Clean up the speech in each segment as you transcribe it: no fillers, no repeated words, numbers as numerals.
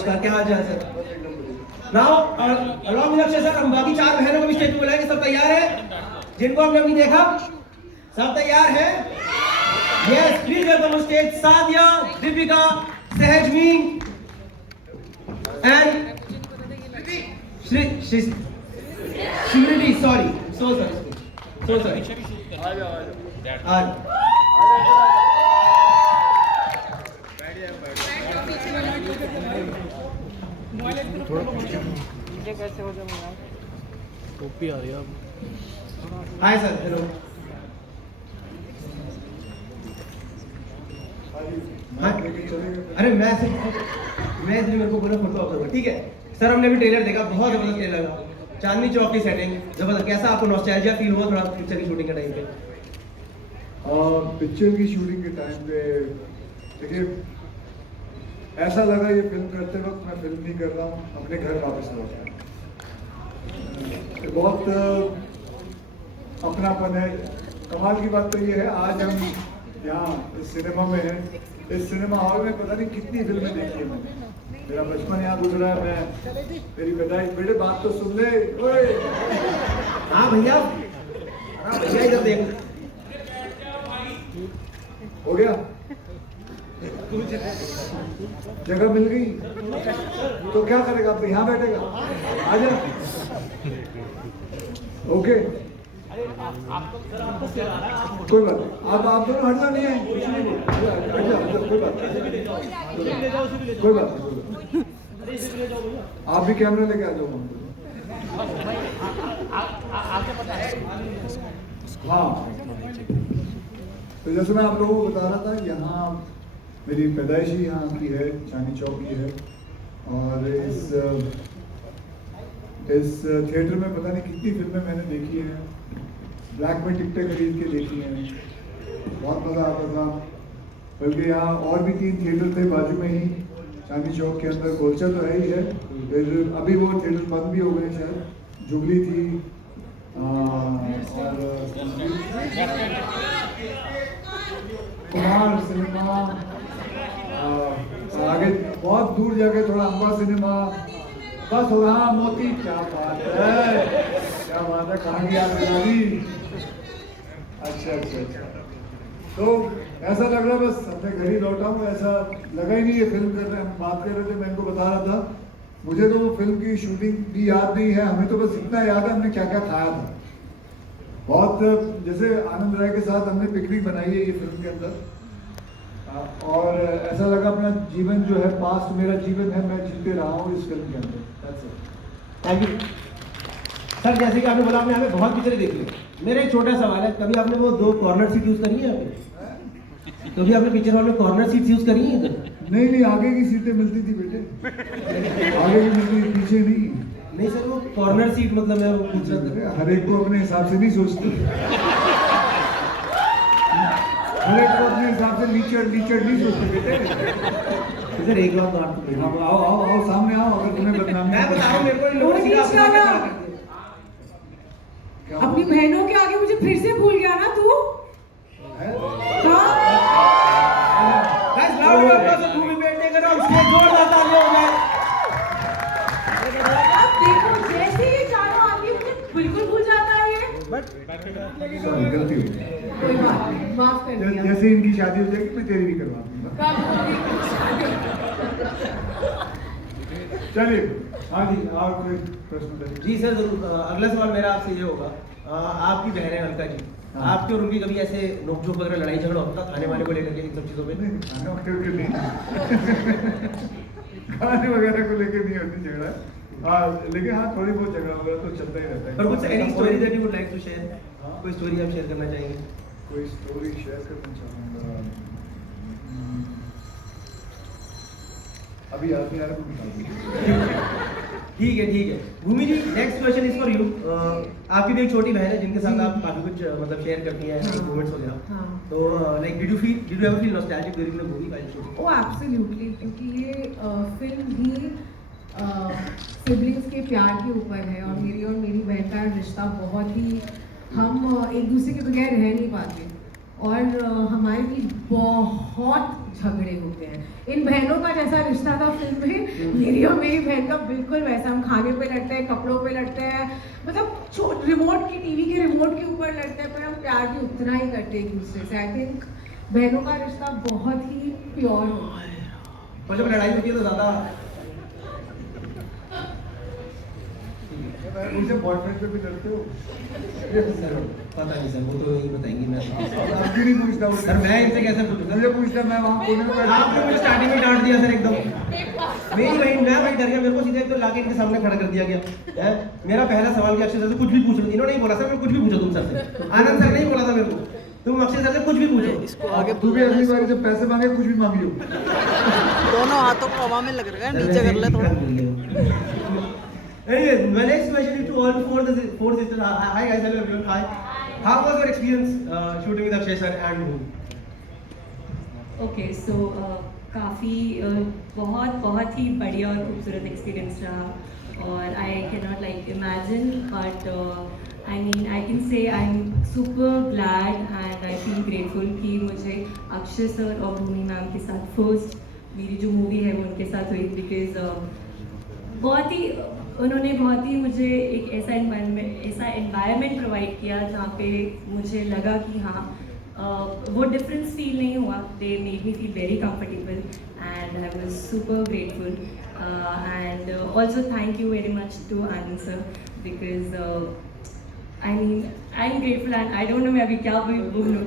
नमस्कार, क्या हाल चाल sir? Now along with Akshay sir, हम बाकी 4 बहनों को भी स्टेज पे बुलाएंगे। सब तैयार है? जिनको हमने अभी देखा, सब तैयार है? Yes, please welcome on stage Sadia, Deepika, Sahajmi and Srinidhi. Sorry, so sorry. आ जाओ। कैसे हो जाएगा? टोपी आ रही है अब। Hi sir, hello. अरे मैं इसलिए मेरे को बोला फोटो अपलोड, ठीक है सर? हमने भी ट्रेलर देखा, बहुत जबरदस्त ट्रेलर था। चांदनी चौक की सेटिंग जबरदस्त। कैसा आपको नॉस्टैल्जिया फील हुआ थोड़ा पिक्चर की शूटिंग के टाइम पे? पिक्चर की शूटिंग के टाइम पे देखिए, ऐसा लगा ये फिल्म करते वक्त मैं फिल्म नहीं कर रहा हूँ, अपने घर वापस लौट रहा हूँ। बहुत अपनापन है। कमाल की बात तो ये है, आज हम यहाँ इस सिनेमा में हैं। इस सिनेमा हॉल में पता नहीं कितनी फिल्में देखी है मैंने। मेरा बचपन यहाँ गुजरा है। मैं मेरी बधाई बेटे, बात तो सुन ले। ओए हाँ भैया, इधर देख। हो गया, जगह मिल गई तो क्या करेगा? अब यहाँ बैठेगा, आजा। ओके, कोई बात नहीं। आप दोनों हटना नहीं है, कुछ नहीं, हट जाओ, कोई बात नहीं, कोई बात नहीं। आप भी कैमरा लेके आ जाओ। हाँ, तो जैसे मैं आप लोगों को बता रहा था, यहाँ मेरी पैदाइश ही यहाँ की है, चांदनी चौक की है। और इस थिएटर में पता नहीं कितनी फिल्में मैंने देखी हैं। ब्लैक में टिकटें खरीद के देखी हैं, बहुत मज़ा आता था। बल्कि यहाँ और भी 3 थिएटर थे बाजू में ही, चांदनी चौक के अंदर। गोलचा तो है ही है, फिर अभी वो थिएटर बंद भी हो गए शायद। जुबली थी और कुमार सिनेमा, आगे बहुत दूर जाके थोड़ा अम्बा सिनेमा, बस हो रहा। मोती, क्या बात है, क्या बात है, कहाँ की याद दिला दी। अच्छा। तो ऐसा लग रहा है बस अपने घर ही लौटा हूँ। ऐसा लगा ही नहीं ये फिल्म कर रहे हैं। हम बात कर रहे थे, मैं इनको बता रहा था, मुझे तो वो फिल्म की शूटिंग भी याद नहीं है। हमें तो बस इतना याद है हमने क्या क्या खाया था। बहुत, जैसे आनंद राय के साथ हमने पिकनिक बनाई है ये फिल्म के अंदर। और ऐसा लगा अपना जीवन जो है, पास्ट मेरा जीवन है, मैं जीते रहा हूँ इस फिल्म के अंदर। Thank you sir. जैसे कि आपने बोला, आपने हमें बहुत पिक्चरें देखी है। मेरा एक छोटा सवाल है, कभी आपने वो 2 कॉर्नर सीट यूज करी है आपने? कभी आपने पिक्चर हॉल में कॉर्नर सीट यूज करी है? नहीं, आगे की सीटें मिलती थी बेटे, आगे की मिलती थी, पीछे नहीं सर, वो कॉर्नर सीट मतलब मैं वो पूछ रहा था। हर एक को अपने हिसाब से नहीं सोचती, हर एक को अपने हिसाब से लीचड़ नहीं सोचते बेटे। सर एक बात बात तो आओ सामने आओ, अगर तुम्हें बदनाम। मैं बता रहा हूँ, मेरे को लोग अपनी बहनों के आगे मुझे फिर से भूल गया ना तू? जैसे ये चारों आगे मुझे बिल्कुल भूल जाता है ये। गलती हुई, कोई बात नहीं, माफ कर दिया। जैसे इनकी शादी हो जाएगी मैं तेरी भी करवा दूंगा। चलिए, हाँ जी, और कोई प्रश्न? जी सर जरूर। अगला सवाल मेरा आपसे ये होगा, आपकी बहन है अलका जी, आपके और उनकी कभी ऐसे नोकझोंक वगैरह, लड़ाई झगड़ा होता खाने वाने को लेकर के, इन सब चीजों पे? नहीं, खाने वगैरह को लेकर नहीं होती झगड़ा। लेकिन हाँ, थोड़ी बहुत झगड़ा वगैरह तो चलता ही रहता है। पर कुछ any story that you would like to share? कोई स्टोरी आप शेयर करना चाहेंगे? कोई स्टोरी शेयर करना चाहूँगा, अभी याद नहीं आ रहा, मैं बता दूँ। ठीक है। Bhumi ji, next question is for you. आपकी भी एक छोटी बहन है जिनके साथ आप काफी कुछ मतलब शेयर करती हैं, मोमेंट्स वगैरह। तो like did you ever feel nostalgic during the movie while shooting? Oh absolutely, क्योंकि ये फिल्म ही सिबलिंग्स के प्यार के ऊपर है। और मेरी बहन का रिश्ता बहुत ही, हम एक दूसरे के बगैर रह नहीं पाते। और हमारे भी बहुत झगड़े होते हैं। इन बहनों का जैसा रिश्ता था फिल्म में, मेरी और मेरी बहन का बिल्कुल वैसा। हम खाने पे लड़ते हैं, कपड़ों पे लड़ते हैं, मतलब रिमोट की, टीवी के रिमोट के ऊपर लड़ते हैं, पर हम प्यार भी उतना ही करते हैं एक दूसरे से। आई थिंक बहनों का रिश्ता बहुत ही प्योर होता है। और जब लड़ाई होती है तो ज़्यादा उनसे बॉयफ्रेंड पे भी लड़ते हो? सर पता नहीं सर, वो तो यही बताएंगे। मैं आपकी नहीं पूछता हूँ सर, मैं इनसे कैसे पूछूं? मुझे पूछता, मैं वहाँ कोने में बैठा। आपने मुझे स्टार्टिंग में डांट दिया सर एकदम। मेरी बहन, मैं भाई डर गया, मेरे को सीधे तो लाके इनके सामने खड़ा कर दिया गया है। मेरा पहला सवाल कि अक्षय सर से कुछ भी पूछ लो। इन्होंने नहीं बोला सर, मैं कुछ भी पूछो तुम सर से। आनंद सर नहीं बोला था मेरे को, तुम अक्षय सर से कुछ भी पूछो। इसको आगे तू भी अगली बार जब पैसे मांगे कुछ भी मांगियो। दोनों हाथों को हवा में लग रहा है, नीचे कर ले थोड़ा। Anyways, my next question is to all four sisters. Hi guys, hello everyone. Hi. How was your experience shooting with Akshay sir and who? Okay so काफ़ी बहुत ही बढ़िया और खूबसूरत एक्सपीरियंस रहा और I can not like imagine, but I mean I can से I am super glad and I feel grateful कि मुझे अक्षय सर और भूमि मैम के साथ फर्स्ट मेरी जो मूवी है वो उनके साथ हुई, बिकॉज उन्होंने बहुत ही मुझे एक ऐसा एनवायरनमेंट प्रोवाइड किया जहाँ पे मुझे लगा कि हाँ वो डिफरेंस फील नहीं हुआ। They made me feel very comfortable and I was super grateful and also thank you very much to Anand sir, because I mean I am grateful and I don't know मैं अभी क्या बोलूँ,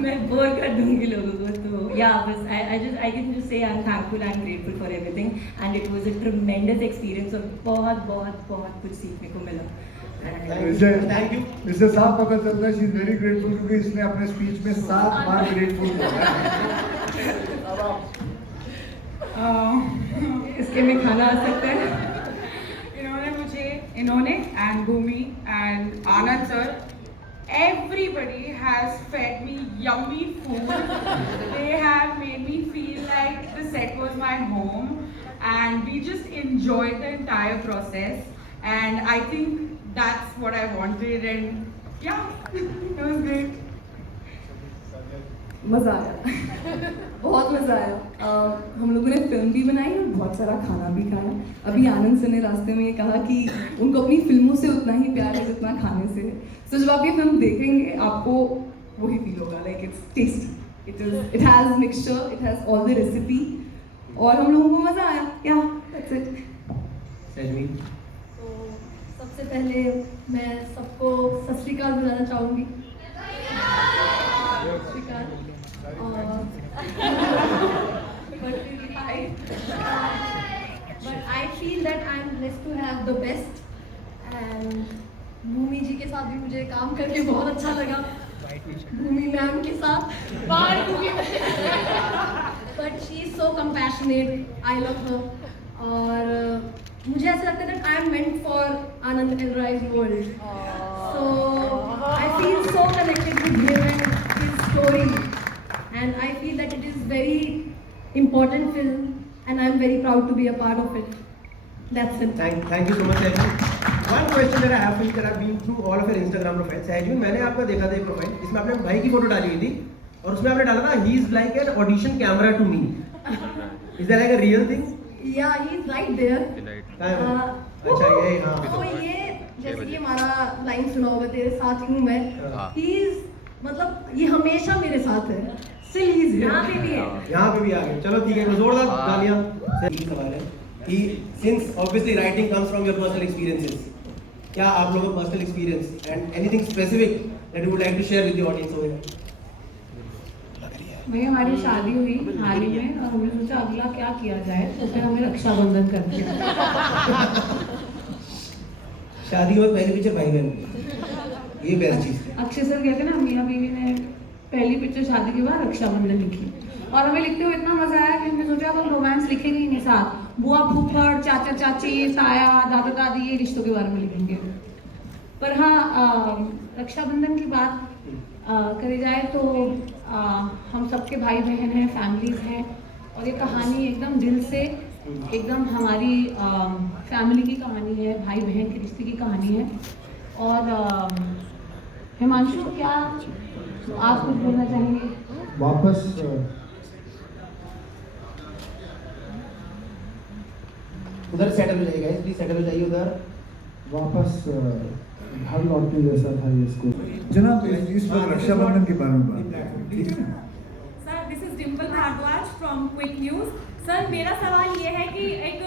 मैं bore कर दूँगी लोगों को। तो या बस I can just say I am thankful, I am grateful for everything and it was a ट्रेमेंडस experience और बहुत कुछ सीखने को मिला। Thank you. इससे साफ पता चलता है शी इज वेरी ग्रेटफुल, क्योंकि इसने अपने स्पीच में 7 बार ग्रेटफुल बोला। इसके में खाना आ सकता है। इन्होंने and Bhumi and Anand sir, everybody has fed me yummy food. They have made me feel like the set was my home and we just enjoyed the entire process, and I think that's what I wanted, and yeah, it was great. मज़ा आया बहुत मज़ा आया। हम लोगों ने film भी बनाई और बहुत सारा खाना भी खाया। अभी आनंद सर ने रास्ते में ये कहा कि उनको अपनी फिल्मों से उतना ही प्यार है जितना खाने से है। तो जब आप ये फिल्म देखेंगे आपको वही फील होगा, like it's tasty, it has mixture, it has all the recipe, और हम लोगों को मज़ा आया। या दैट्स इट। तो सबसे पहले मैं सबको सत श्री अकाल बुलाना चाहूँगी। But I feel that I'm blessed to have the best, and भूमि जी के साथ भी मुझे काम करके बहुत अच्छा लगा, भूमि मैम के साथ। But she is so compassionate, I love her, और मुझे ऐसा लगता है that I am meant for Anand and Rai's world. So I feel so connected with him and his story, and I feel that it is very important film, and I am very proud to be a part of it. That's it. Thank you so much, Sehajin. One question that I have for you, that I've been through all of your Instagram profiles. Sehajin, मैंने आपका देखा था एक profile, इसमें आपने भाई की photo डाली हुई थी और उसमें आपने डाला था he is like an audition camera to me. Is that like a real thing? Yeah, he is right there. अच्छा ये हाँ। तो ये जैसे कि हमारा लाइन सुना होगा, तेरे साथ ही हूँ मैं। He is मतलब ये हमेशा मेरे साथ है। Still he is यहाँ पे भी है। यहाँ पे भी आ गए। चलो ठीक है, तो जोरदार तालियां। सवाल है कि since obviously writing comes from your personal experiences, क्या आप लोगों का personal experience and anything specific that you would like to share with the audience over here? भाई हमारी शादी हुई हाल ही में और हमने सोचा अगला क्या किया जाए, तो फिर हमें रक्षाबंधन कर दिया। शादी में पहली पिक्चर भाई बहन, ये बेस्ट चीज है। अक्षय सर कहते ना मियाँ बीवी ने पहली पिक्चर शादी के बाद रक्षाबंधन लिखी, और हमें लिखते हुए इतना मजा आया कि हमने सोचा अब हम रोमांस लिखेंगे ही नहीं, साथ बुआ फूफड़ चाचा चाची ताया दादा दादी ये रिश्तों के बारे में लिखेंगे। पर हाँ, रक्षाबंधन की बात करी जाए तो हम सबके भाई बहन हैं, फैमिलीज हैं, और ये कहानी एकदम दिल से, एकदम हमारी फैमिली की कहानी है, भाई बहन के रिश्ते की कहानी है। और हिमांशु, क्या आप कुछ बोलना चाहेंगे? वापस उधर सेटल हो जाइए, प्लीज सेटल हो जाइए उधर। वापस घर लौटने जैसा था ये स्कूल। जनाब इस पर रक्षाबंधन के बारे में बात करें, ठीक है? Sir, this is Dimple Bhardwaj from Quick News. Sir, मेरा सवाल ये है कि एक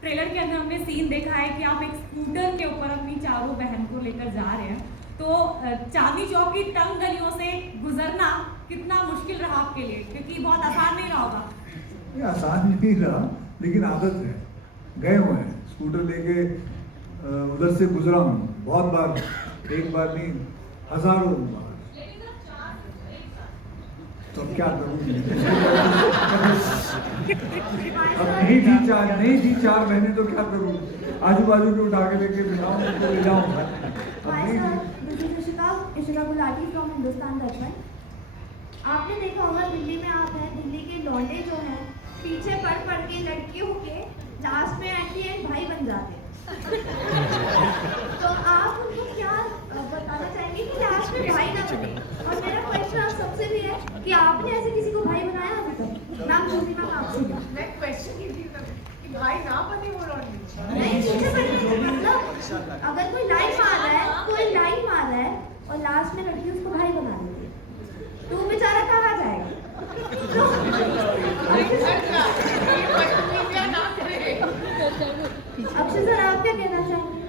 ट्रेलर के अंदर हमने सीन देखा है कि आप एक स्कूटर के ऊपर अपनी चारों बहन को लेकर जा रहे हैं, तो चांदनी चौक की तंग गलियों से गुजरना कितना मुश्किल रहा आपके लिए, क्योंकि बहुत आसान नहीं रहा होगा। ये आसान नहीं रहा, लेकिन आदत है। गए हुए हैं स्कूटर लेके, उधर से गुजरा हूँ बहुत बार, एक बार नहीं हजारों बार। तो क्या करूँ? अब नहीं थी चार महीने, तो क्या करूँ? आजू बाजू के उठा के लेके बिठाऊँ तो ले जाऊँ। इशिका गुलाटी फ्रॉम हिंदुस्तान दर्पण। आपने देखा होगा दिल्ली में आप हैं, दिल्ली के लौंडे जो हैं पीछे पड़ के लड़कियों के लास्ट में एट भाई बन जाते हैं। तो आप उनको क्या बताना चाहेंगे कि लास्ट में भाई ना बने? और मेरा क्वेश्चन आप सबसे भी है कि आपने ऐसे किसी को भाई बनाया अभी तक? नाम ज्योति मैम आपसे कि भाई ना बने वो लौंडे। नहीं, पीछे पड़ के मतलब अगर कोई लाइन मार रहा है और लास्ट में लड़की उसको भाई बना देती है, तो वो बेचारा कहाँ जाएगा? अक्षय सर, आप क्या कहना चाहेंगे?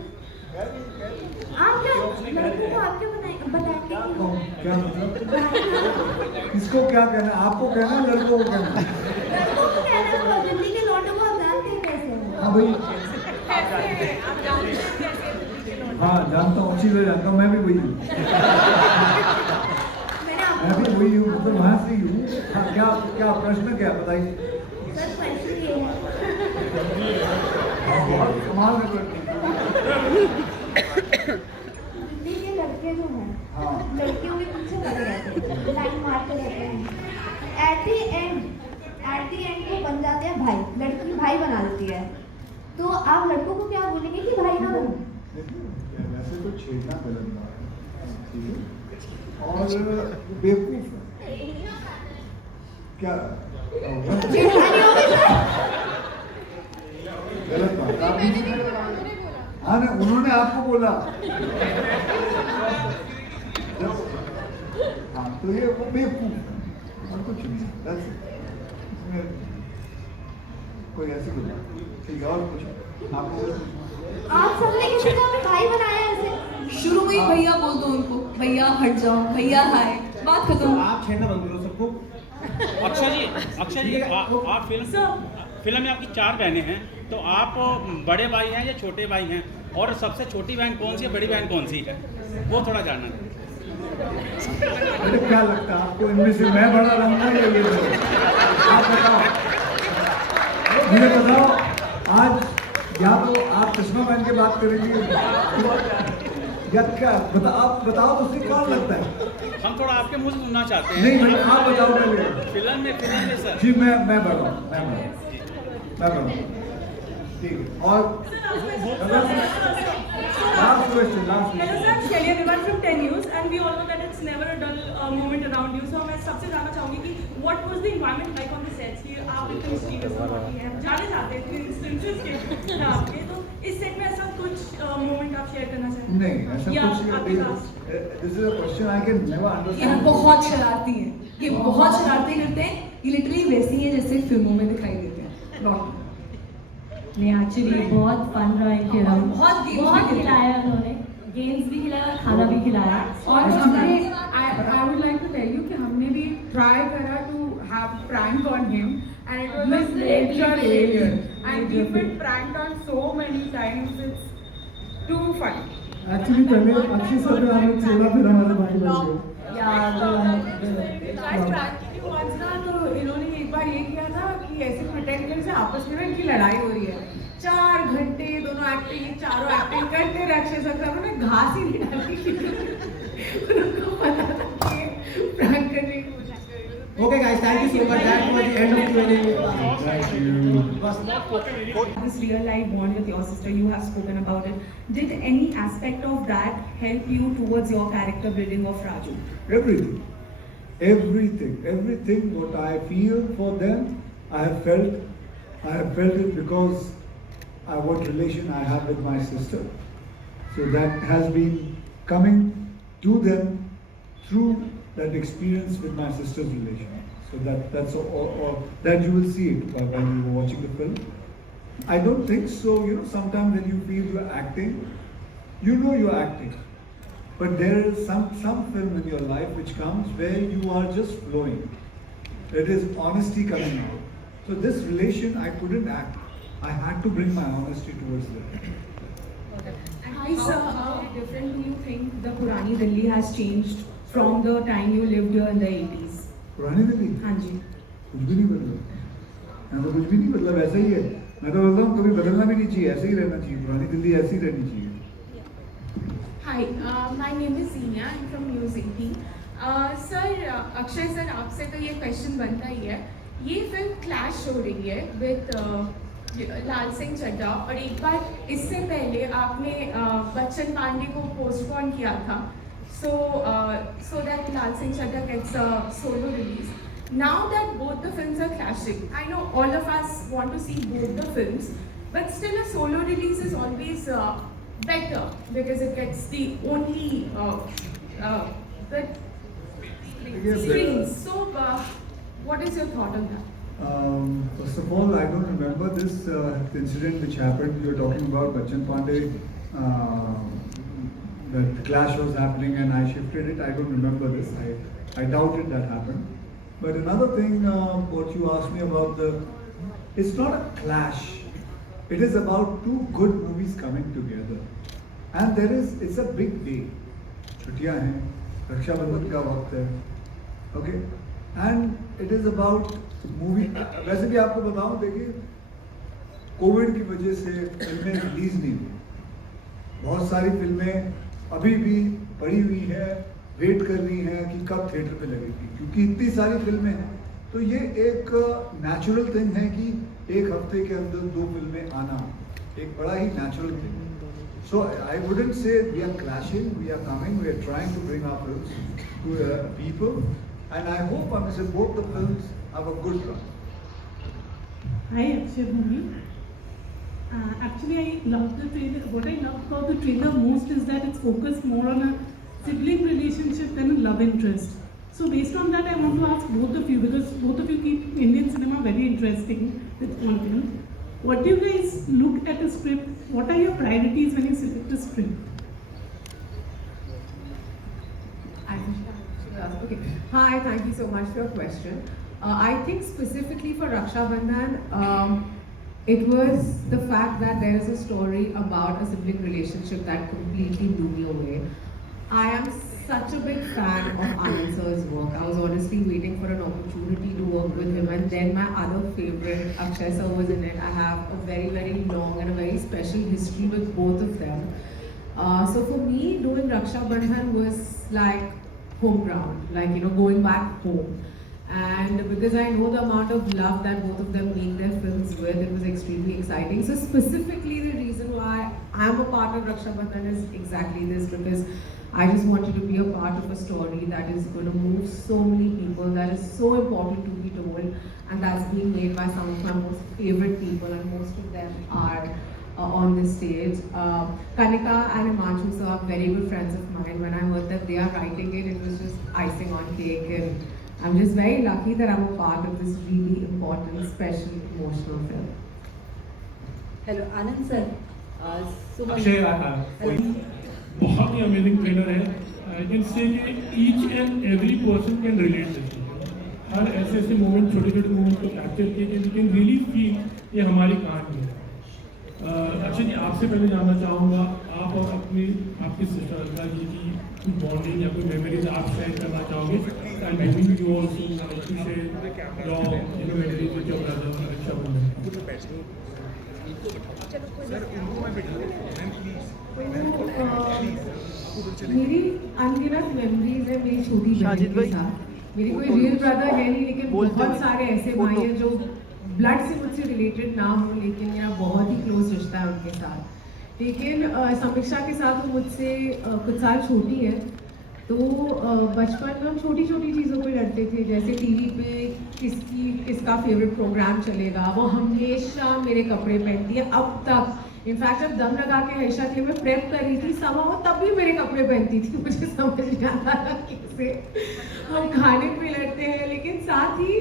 आप क्या लड़कों को आप क्या बताएंगे? क्या मतलब? किसको क्या कहना? आपको कहना, लड़कों को कहना? लड़कों को कहना, तो दिल्ली के लौंडों को आप जानते हैं कैसे हैं? हाँ भाई, हाँ जानता हूँ, अच्छी तरह जानता हूँ। मैं भी वही हूँ, मैं भी वही हूँ, मतलब वहाँ से ही हूँ। हाँ, क्या प्रश्न क्या बताइए? सर, क्वेश्चन ये है, बहुत कमाल का प्रश्न। दिल्ली के लड़के जो हैं हाँ। लड़कियों के पीछे लगे रहते हैं, लाइन मारते रहते हैं। एट दी एंड वो बन जाते हैं भाई, लड़की भाई बना देती है। तो आप लड़कों को क्या बोलेंगे कि भाई ना बनो? वैसे तो छेड़ना गलत बात है, ठीक है? और बेवकूफ है क्या? छेड़खानी होगी सर? गलत बात आप नहीं। हाँ ना, उन्होंने आपको बोला। हाँ, तो ये वो बेवकूफ है और कुछ नहीं। That's it. इसमें कोई ऐसी कोई बात नहीं। ठीक है, और कुछ आपको? आप सबने किसी को भी भाई बनाया ऐसे? शुरू में ही भैया बोल दो उनको, भैया हट जाओ, भैया हाय, बात खत्म। आप छेड़ना बंद करो सबको। अक्षय जी आप फिल्म में आपकी 4 बहनें हैं, तो आप बड़े भाई हैं या छोटे भाई हैं, और सबसे छोटी बहन कौन सी है, बड़ी बहन कौन सी है, वो थोड़ा जानना है। अरे क्या लगता है आपको, इनमें से मैं बड़ा रहूंगा या ये लोग? आप बताओ, मुझे बताओ। आज या तो आप चश्मा पहन के बात करेंगे या क्या? आप बताओ, उससे कौन लगता है? हम थोड़ा आपके मुंह से सुनना चाहते हैं। नहीं भाई, आप बताओ पहले। फिल्म में सर जी मैं बढ़ाऊँ, ठीक है। और last question, Hello sir, Shailia Vivan from 10 News, and we all know that it's never a dull moment around you. So मैं सबसे जानना चाहूँगी कि what was the environment like on the sets? कि आप इतने mysterious होती हैं, जाने जाते हैं इतने instances के आपके, तो इस सेट में ऐसा कुछ moment आप शेयर करना चाहेंगे? नहीं, ऐसा या कुछ आपके पास? This is a question I can never ये understand. बहुत शरारती है, ये बहुत शरारती करते हैं। ये लिटरली वैसी है जैसे फिल्मों में दिखाई देते हैं। नॉट नहीं, एक्चुअली बहुत फन रहा है खेला, बहुत खिलाया उन्होंने, गेम्स भी खिलाया और खाना भी खिलाया। और हमने I would like to tell you कि हमने भी try करा to have prank on him and it was a major failure and we've been pranked on so many times, it's too funny. Actually पहले अच्छी सब हमें चला, फिर हमारे भाई बन गए। once ना, तो इन्होंने एक बार ये किया था कि ऐसे pretend करके से आपस में इनकी लड़ाई हो रही है। 4 घंटे दोनों एक्टिंग, चारों एक्टिंग करते रहे। अक्षय सर उन्होंने घास ही नहीं डाली, उनको पता था कि prank करने की कोशिश कर रही हूँ। Okay guys, thank you so much. That was the end of the Q&A. Thank you. This real life bond with your sister, you have spoken about it. Did any aspect of that help you towards your character building of Raju? Everything what I feel for them, I have felt it because what relation I have with my sister. So that has been coming to them through that experience with my sister's relation. So that's all that you will see it when you are watching the film. I don't think so. Sometimes when you feel you are acting, you know you are acting. But there is some film in your life which comes where you are just flowing. It is honesty coming out. So this relation, I couldn't act. I had to bring my honesty towards them. Hi sir, how different do you think the Purani Delhi has changed from the time you lived here in the 80s? पुरानी दिल्ली हाँ जी। कुछ भी नहीं बदला, यहाँ तो कुछ भी नहीं बदला, वैसा ही है। मैं तो बोलता हूँ कभी बदलना भी नहीं चाहिए, ऐसे ही रहना चाहिए, पुरानी दिल्ली ऐसी ही रहनी चाहिए। Hi, my name is Zenia. I'm from News 18. Sir, Akshay sir आपसे तो ये क्वेश्चन बनता ही है, ये फिल्म क्लैश हो रही है विद लाल सिंह चड्ढा और एक बार इससे पहले आपने बच्चन पांडे को पोस्टपोन किया था so that Lal Singh Chaddha gets a solo release. Now that both the films are clashing, I know all of us want to see both the films, but still a solo release is always better because it gets the only the screens. So what is your thought on that? First of all, I don't remember this incident which happened. You're talking about Bachchan Pandey. The clash was happening and I shifted it. I don't remember this. I doubted that happened. But another thing, what you asked me about it's not a clash. It is about two good movies coming together. And it's a big day. Chutiyan hai, Raksha Bandhan ka waqt hai. Okay? And it is about movie. वैसे भी आपको बताऊं, देखिए, Covid की वजह से फिल्में release नहीं हुई. बहुत सारी फिल्में अभी भी पड़ी हुई है, वेट कर रही हैं कि कब थिएटर पे लगेगी, क्योंकि इतनी सारी फिल्में हैं. तो ये एक नेचुरल थिंग है कि एक हफ्ते के अंदर 2 फिल्में आना एक बड़ा ही नेचुरल थिंग है. So I wouldn't say we are clashing, we are coming, we are trying to bring our films to people, and I hope both the films have a good run. Hi, Akshay Bhumi. Actually, I love the trailer. What I love about the trailer most is that it's focused more on a sibling relationship than a love interest. So based on that, I want to ask both of you, because both of you keep Indian cinema very interesting with content. What do you guys look at a script? What are your priorities when you select a script? Okay. Hi, thank you so much for your question. I think specifically for Raksha Bandhan, it was the fact that there is a story about a sibling relationship that completely blew me away. I am such a big fan of Anand sir's work. I was honestly waiting for an opportunity to work with him, and then my other favorite, Akshay sir, was in it. I have a very, very long and a very special history with both of them. So for me, doing Raksha Bandhan was like home ground, like, going back home. And because I know the amount of love that both of them make their films with, it was extremely exciting. So specifically the reason why I'm a part of Raksha Bandhan is exactly this, because I just wanted to be a part of a story that is going to move so many people, that is so important to be told, and that's being made by some of my most favorite people, and most of them are on this stage. Kanika and Himanshu sir are very good friends of mine. When I heard that they are writing it, it was just icing on cake, and I'm just very lucky that I'm a part of this really important, special, emotional film. Hello, Anand sir. Akshay, बहुत ही amazing trailer है. आई can say कि each and every person can relate this. हर ऐसे ऐसे moment, छोटे छोटे moment को capture किए कि वी कैन रियली फील ये हमारी कहानी है. अक्षय जी, आपसे पहले जानना चाहूँगा, आप और आपकी सिस्टर अलका जी की कोई बॉन्डिंग या कोई मेमोरीज आप शेयर करना चाहोगे? And maybe you also like to share your memories with your brother Raksha Bandhan. मेरी अनगिनत मेमोरीज है मेरी छोटी बहन के साथ. मेरे कोई रियल ब्रदर है नहीं, लेकिन बहुत सारे ऐसे भाई हैं जो ब्लड से मुझसे रिलेटेड ना हो, लेकिन मेरा बहुत ही क्लोज रिश्ता है उनके साथ। लेकिन समीक्षा के साथ वो मुझसे कुछ साल छोटी है, तो बचपन में हम छोटी छोटी चीज़ों पे लड़ते थे, जैसे टीवी पे किसका फेवरेट प्रोग्राम चलेगा, वो हमेशा मेरे कपड़े पहनती है अब तक। इनफैक्ट जब दम लगा के हर्षा के मैं प्रेप कर रही थी समा, वो तब भी मेरे कपड़े पहनती थी। मुझे समझ नहीं आता था कैसे हम खाने पे लड़ते हैं, लेकिन साथ ही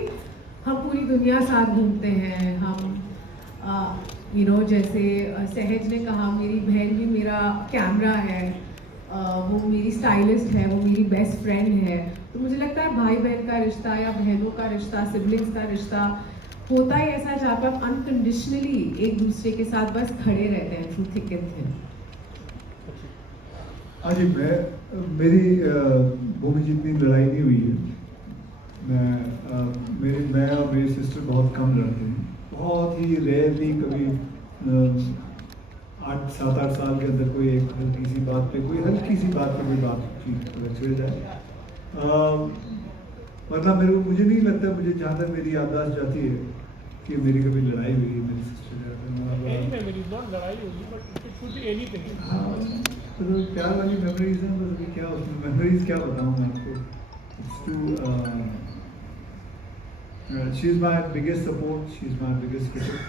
हम पूरी दुनिया साथ घूमते हैं। हम जैसे सहज ने कहा, मेरी बहन भी मेरा कैमरा है, वो मेरी स्टाइलिस्ट है, वो मेरी बेस्ट फ्रेंड है। तो मुझे लगता है भाई बहन का रिश्ता या बहनों का रिश्ता, सिबलिंग्स का रिश्ता होता ही ऐसा जहाँ पर आप अनकंडीशनली एक दूसरे के साथ बस खड़े रहते हैं थ्रू थिक एंड थिन। हाँ जी, मेरी भूमि जितनी लड़ाई नहीं हुई है। मैं और मेरी सिस्टर बहुत कम लड़ते हैं, बहुत ही रेयरली, कभी 7-8 साल के अंदर कोई एक हल्की सी बात पे कोई बातचीत छिड़ जाए। मतलब मुझे नहीं लगता, मुझे जहाँ तक मेरी याददाश्त जाती है कि मेरी कभी लड़ाई हुई है मेरी सिस्टर से। तो प्यार वाली मेमोरीज हैं, बस अभी क्या उसमें मेमोरीज क्या बताऊँ मैं आपको। She is my biggest support, she is my biggest critic,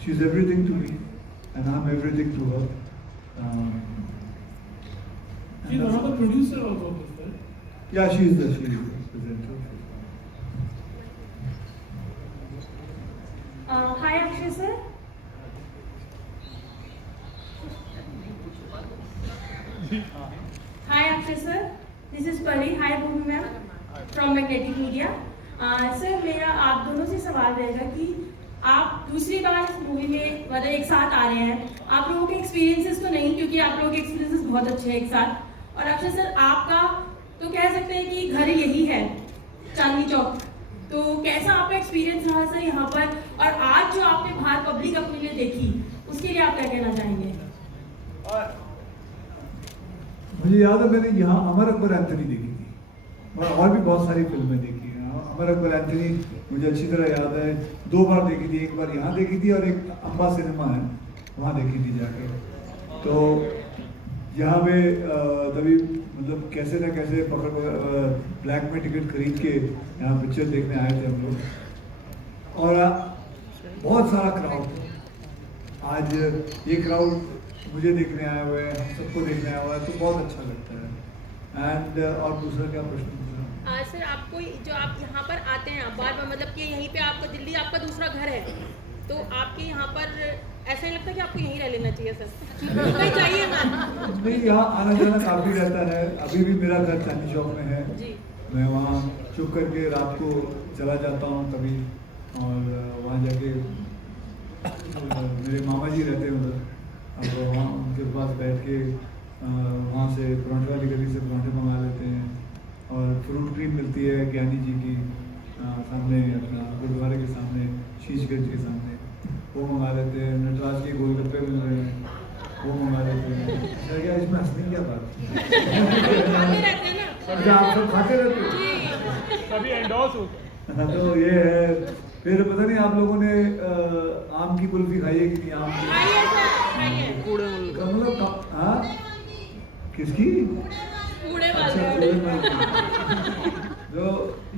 she is everything to me and I'm everything to her. She's one of the producer also of this, right? Yeah, she is the presenter. Hi Akshay sir. Hi Akshay sir. This is Pari. Hi Bhumi ma'am from Magnetic Media. Sir मेरा आप दोनों से सवाल रहेगा कि आप दूसरी बार इस मूवी में मतलब एक साथ आ रहे हैं, आप लोगों के एक्सपीरियंसेस तो नहीं, क्योंकि आप लोगों के एक्सपीरियंसेस बहुत अच्छे हैं एक साथ, और अक्षय सर आपका तो कह सकते हैं कि घर यही है चांदनी चौक, तो कैसा आपका एक्सपीरियंस रहा सर यहाँ पर, और आज जो आपने बाहर पब्लिक अपने लिए देखी उसके लिए आप क्या कहना चाहेंगे? मुझे याद है मैंने यहाँ अमर अकबर एंथनी देखी थी, और भी बहुत सारी फिल्में देखी हैं। अमर अकबर एंथनी मुझे अच्छी तरह याद है, 2 बार देखी थी, एक बार यहाँ देखी थी और एक अम्बा सिनेमा है वहाँ देखी थी जाके। तो यहाँ पे तभी मतलब कैसे ना कैसे ब्लैक में टिकट खरीद के यहाँ पिक्चर देखने आए थे हम लोग, और बहुत सारा क्राउड। आज ये क्राउड मुझे देखने आया हुआ है, सबको देखने आया हुआ है, तो बहुत अच्छा लगता है। एंड और दूसरा क्या प्रश्न पूछा? सर आपको जो आप यहाँ पर आते हैं बार बार, मतलब कि यहीं पे आपका दिल्ली आपका दूसरा घर है, तो आपके यहाँ पर ऐसा नहीं लगता कि आपको यहीं रह लेना चाहिए सर? कहीं चाहिए ना? नहीं, यहाँ आना जाना काफ़ी रहता है। अभी भी मेरा घर चांदनी चौक में है जी। मैं वहाँ चुप करके रात को चला जाता हूँ कभी, और वहाँ जाके मेरे मामा जी रहते हैं उधर, अब वहाँ उनके पास बैठ के वहाँ से पराठे वाली गली से पराठे मंगा लेते हैं, और फ्रूट क्रीम मिलती है ज्ञानी जी की सामने, अपना गुरुद्वारे के सामने, शीशगंज के सामने, वो मंगा लेते हैं। नटराज के गोलगप्पे मिल रहे हैं, वो मंगा लेते हैं। सर क्या इसमें हंसने क्या बात है? आप सब खाते रहते हैं, कभी एंडोर्स होते हैं। तो ये है। फिर पता नहीं आप लोगों ने आम की कुल्फी खाई है कि नहीं? आम की मतलब हाँ, किसकी? जो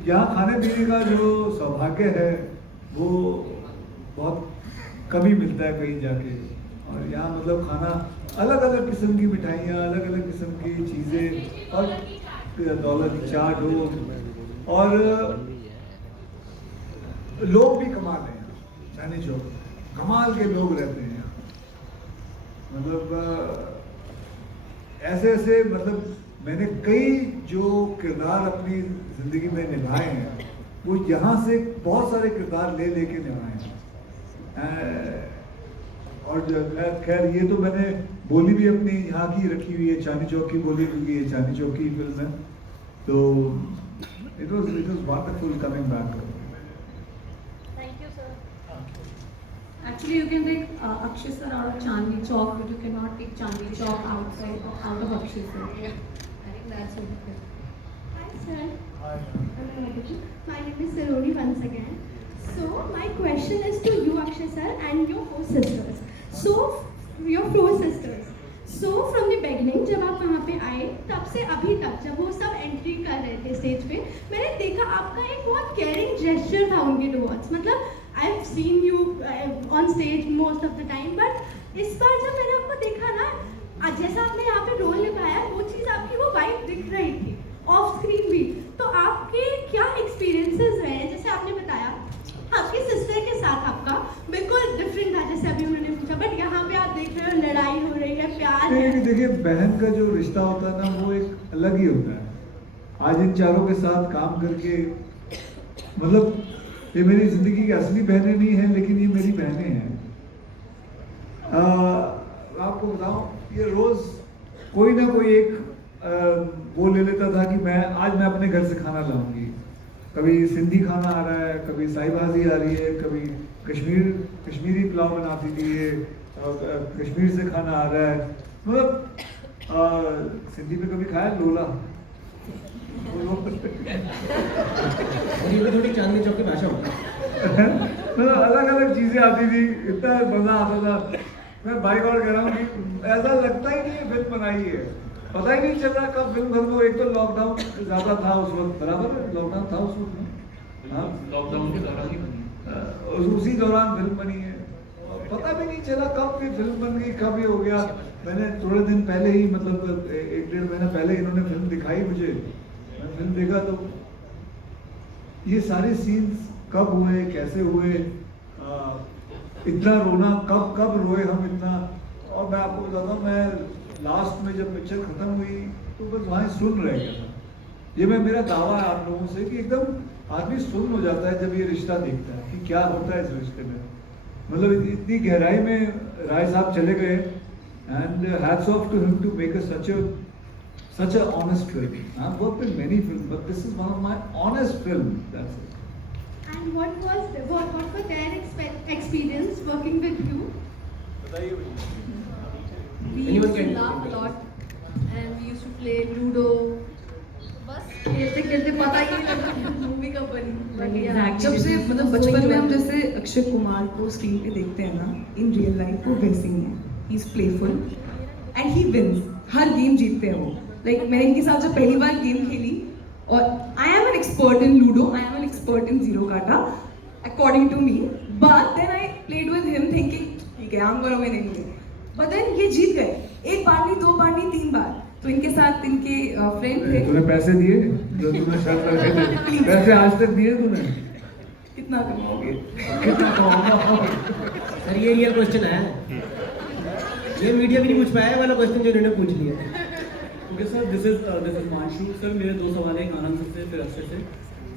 यहाँ खाने पीने का जो सौभाग्य है वो बहुत कभी मिलता है कहीं जाके, और यहाँ मतलब खाना अलग अलग किस्म की मिठाइयाँ, अलग अलग किस्म की चीज़ें, और दौलत चाट हो, और लोग भी कमाल हैं यहाँ चांदनी चौक, कमाल के लोग रहते हैं यहाँ। मतलब ऐसे ऐसे, मतलब मैंने कई जो किरदार अपनी ज़िंदगी में निभाए हैं, वो यहाँ से बहुत सारे किरदार ले लेके निभाए हैं। और खैर ये तो मैंने बोली भी अपनी यहाँ की रखी हुई है, चांदनी चौक की बोली, क्योंकि ये चांदनी चौक की फिल्म है, तो it was wonderful coming back. Actually, you can take Akshay sir out of Chandni Chowk, but you cannot take Chandni Chowk out of Akshay sir. That's okay. Hi sir. Hi. My name is Saroni once again. So my question is to you, Akshay sir, and your four sisters. So your four sisters. So from the beginning, जब आप वहाँ पे आए, तब से अभी तक जब वो सब एंट्री कर रहे थे स्टेज पे, मैंने देखा आपका एक बहुत केयरिंग जेस्चर था उनके टुवर्ड्स. मतलब I have seen you on stage most of the time, but इस बार जब मैंने आपको देखा ना, जैसा आपने यहाँ पे रोल निभाया, वो चीज़ आपकी वो वाइब दिख रही थी ऑफ स्क्रीन भी. तो आपके क्या एक्सपीरियंसेस रहे हैं? जैसे आपने बताया आपकी सिस्टर के साथ आपका बिल्कुल डिफरेंट था, जैसे अभी उन्होंने पूछा, बट यहाँ पे आप देख रहे हो लड़ाई हो रही है, प्यार है. देखिए, बहन का जो रिश्ता होता है ना, वो एक अलग ही होता है. आज इन चारों के साथ काम करके, मतलब ये मेरी जिंदगी की असली बहनें नहीं हैं, लेकिन ये मेरी बहनें हैं. आपको बताऊं, ये रोज कोई ना कोई एक वो ले लेता था कि आज मैं अपने घर से खाना लाऊंगी. कभी सिंधी खाना आ रहा है, कभी साई भाजी आ रही है, कभी कश्मीरी पुलाव बनाती थी, ये कश्मीर से खाना आ रहा है. मतलब सिंधी में कभी खाया लोला, थोड़ी चांदनी चौक की भाषा होती है. मतलब अलग अलग चीजें आती थी, इतना मजा आता था. मैं बाइक और कह रहा हूँ कि ऐसा लगता ही नहीं फिल्म बनाई है. पता ही नहीं चल रहा कब फिल्म बन गई. एक तो लॉकडाउन ज्यादा था उस वक्त, बराबर है, लॉकडाउन था उस वक्त में. हाँ, लॉकडाउन के दौरान ही बनी, उसी दौरान फिल्म बनी है. पता भी नहीं चला कब फिर फिल्म बन गई, कब ये हो गया. मैंने थोड़े दिन पहले ही, मतलब 1-1.5 महीना पहले इन्होंने फिल्म दिखाई मुझे. मैं फिल्म देखा तो ये सारे सीन्स कब हुए, कैसे हुए, इतना रोना कब रोए हम इतना. और मैं आपको बताता हूँ, मैं लास्ट में जब पिक्चर खत्म हुई तो बस वहाँ सुन रह गया था. ये मेरा दावा है आप लोगों से कि एकदम आदमी सुन हो जाता है जब ये रिश्ता देखता है कि क्या होता है इस रिश्ते में. मतलब इतनी गहराई में राय साहब चले गए. And hats off to him to make such a honest film. I've worked in many films, but this is one of my honest films. That's it. And what was their experience working with you? We used to laugh a lot, and we used to play Ludo. बस खेलते पता ही नहीं लगता movie का बनी. जब से मतलब बचपन में हम जैसे अक्षय कुमार को स्क्रीन पे देखते हैं ना, इन रियल लाइफ वो वैसे ही है. He is playful and he wins. हर गेम जीतते हैं वो. लाइक मैंने इनके साथ जब पहली बार गेम खेली, और I am an expert in ludo, I am an expert in zero काटा according to me, but then I played with him thinking ठीक है हम करोगे नहीं, बट देन ये जीत गए. एक बार नहीं, 2 बार नहीं, 3 बार. तो इनके साथ इनके फ्रेंड थे. तूने पैसे दिए जो तुम्हें शर्त लगे थे? पैसे आज तक दिए तूने? कितना कमाओगे? कितना कमाओगे? सर ये रियल क्वेश्चन है, ये मीडिया भी नहीं पूछ पाया वाला क्वेश्चन जो इन्होंने पूछ लिया. Okay sir, this is Manshu. Sir मेरे 2 सवाल हैं, एक आनंद सर से फिर अक्षय से.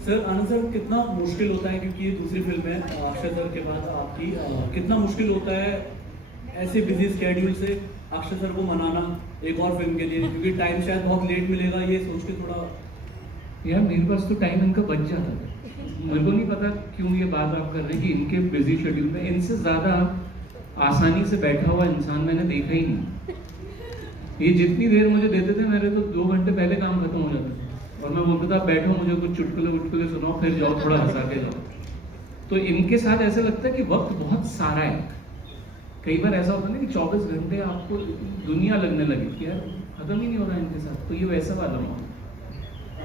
सर आनंद सर, कितना मुश्किल होता है, क्योंकि ये दूसरी फिल्म है अक्षय सर के बाद आपकी, कितना मुश्किल होता है ऐसे बिजी स्केड्यूल से अक्षय सर को मनाना एक और फिल्म के लिए, क्योंकि टाइम शायद बहुत लेट मिलेगा, ये सोच के थोड़ा. यार मेरे पास तो टाइम इनका बच जाता था. मेरे को नहीं पता क्यों ये बात आप कर रहे हैं कि इनके बिजी शेड्यूल में इनसे ज़्यादा आसानी से बैठा हुआ इंसान मैंने देखा ही नहीं. ये जितनी देर मुझे देते थे, मेरे तो 2 घंटे पहले काम खत्म हो जाता था, और मैं बोलता था बैठो मुझे कुछ चुटकुले सुनाओ, फिर जाओ थोड़ा हंसा के जाओ. तो इनके साथ ऐसा लगता है कि वक्त बहुत सारा है. कई बार ऐसा होता है ना कि 24 घंटे आपको दुनिया लगने लगी कि यार खत्म ही नहीं हो रहा है इनके साथ. तो ये वैसा वाला माहौल.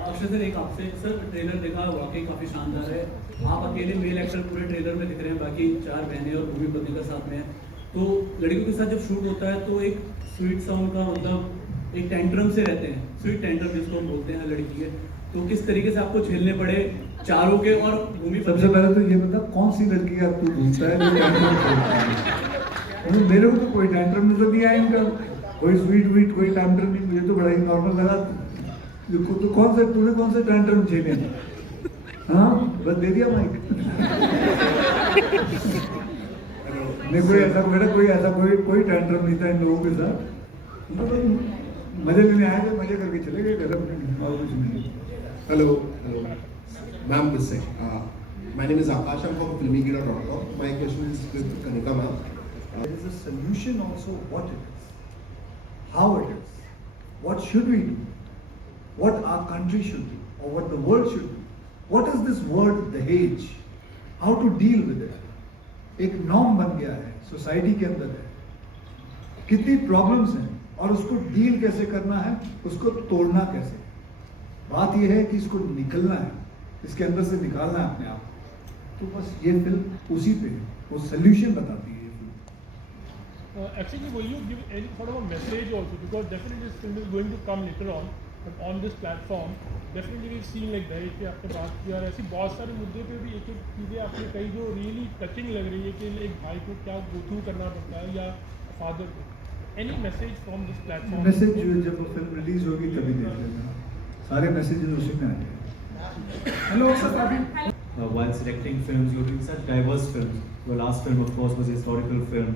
अक्षय सर, एक आपसे सर, ट्रेलर देखा वाकई काफ़ी शानदार है. आप अकेले मेल एक्टर पूरे ट्रेलर में दिख रहे हैं, बाकी 4 बहनें और भूमि पत्नी का साथ में है. तो लड़कियों के साथ जब शूट होता है तो एक स्वीट साउंड का मतलब एक टेंट्रम से रहते हैं, स्वीट टेंट्रम जिसको हम बोलते हैं लड़की के. तो किस तरीके से आपको झेलने पड़े चारों के और भूमि? सबसे पहले तो ये बता कौन सी लड़की का तू ढूंढता है? मेरे को तो कोई टेंट्रम नजर नहीं आया इनका, कोई स्वीट कोई टेंट्रम नहीं. मुझे तो बड़ा ही नॉर्मल लगा. तो तूने कौन से टेंट्रम झेले? हाँ बस दे दिया माइक. नहीं कोई टेंट्रम नहीं था इन लोगों के साथ. मजे लेने आए थे, मजे करके चले गए घर अपने, और कुछ नहीं. Hello, ma'am. This side. My name is Akash. I'm from filmygida.com. My question is with Kanika ma'am. There is a solution also. What it is, how it is, what should we do? what our country should do or what the world should do. What is this word Dahej? How to deal with it? एक norm बन गया है, society के अंदर है, कितनी problems हैं और उसको डील कैसे करना है, उसको तोड़ना कैसे. बात यह है कि इसको निकलना है, इसके अंदर से निकालना है अपने आप. तो बस ये फिल्म उसी पे वो सोल्यूशन बताती है. Actually, will you give any sort of a message also? Because definitely this film is going to come later on, but on this platform, definitely we've seen like दहेज पे आपने बात की और ऐसी बहुत सारे मुद्दे पे भी एक एक चीज़ें आपने कही जो रियली टचिंग लग रही है कि एक भाई को क्या गो थ्रू करना पड़ता है या फादर को. Any message from this platform? Message जब फिल्म रिलीज होगी तभी देख लेना, सारे मैसेजेस उसी में आएंगे. Hello sir. While selecting films, you're doing such diverse films. Your last film, of course, was a historical film.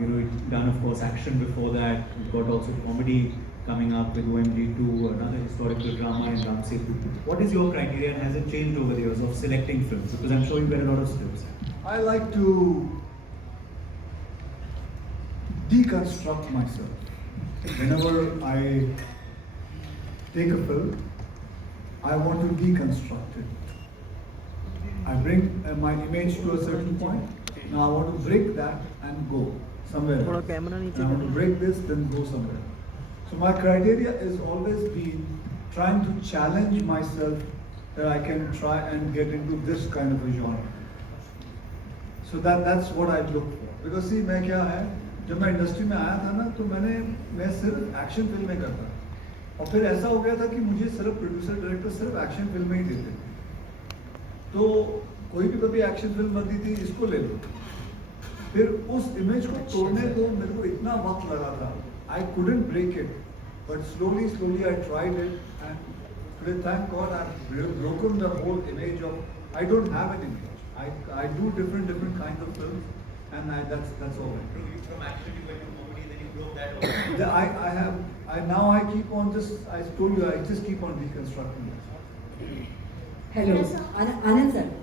You've done, of course, action before that. You've got also comedy coming up with OMD2, another historical drama in Ram Setu. What is your criteria and has it changed over the years of selecting films? Because I'm sure you get a lot of scripts. I like to deconstruct myself. Whenever I take a film, I want to deconstruct it. I bring my image to a certain point. Now I want to break that and go somewhere else. I want to break this, then go somewhere. So my criteria is always been trying to challenge myself that I can try and get into this kind of a genre. So that's what I look for. Because see, मैं क्या है, जब मैं industry में आया था ना, तो मैं सिर्फ एक्शन फिल्में करता और फिर ऐसा हो गया था कि मुझे सिर्फ प्रोड्यूसर डायरेक्टर सिर्फ एक्शन फिल्में ही देते थे. तो कोई भी कभी एक्शन फिल्म बनती थी, इसको ले लो. फिर उस इमेज को तोड़ने को मेरे को इतना वक्त लगा था. I couldn't break it, but slowly I tried it, and today, thank God, I've broken the whole image of. I don't have an image. I do different kinds of films, and that's all right. From action you went to comedy, then you broke that. Now I keep on I told you, I just keep on deconstructing this. Hello, Anand sir.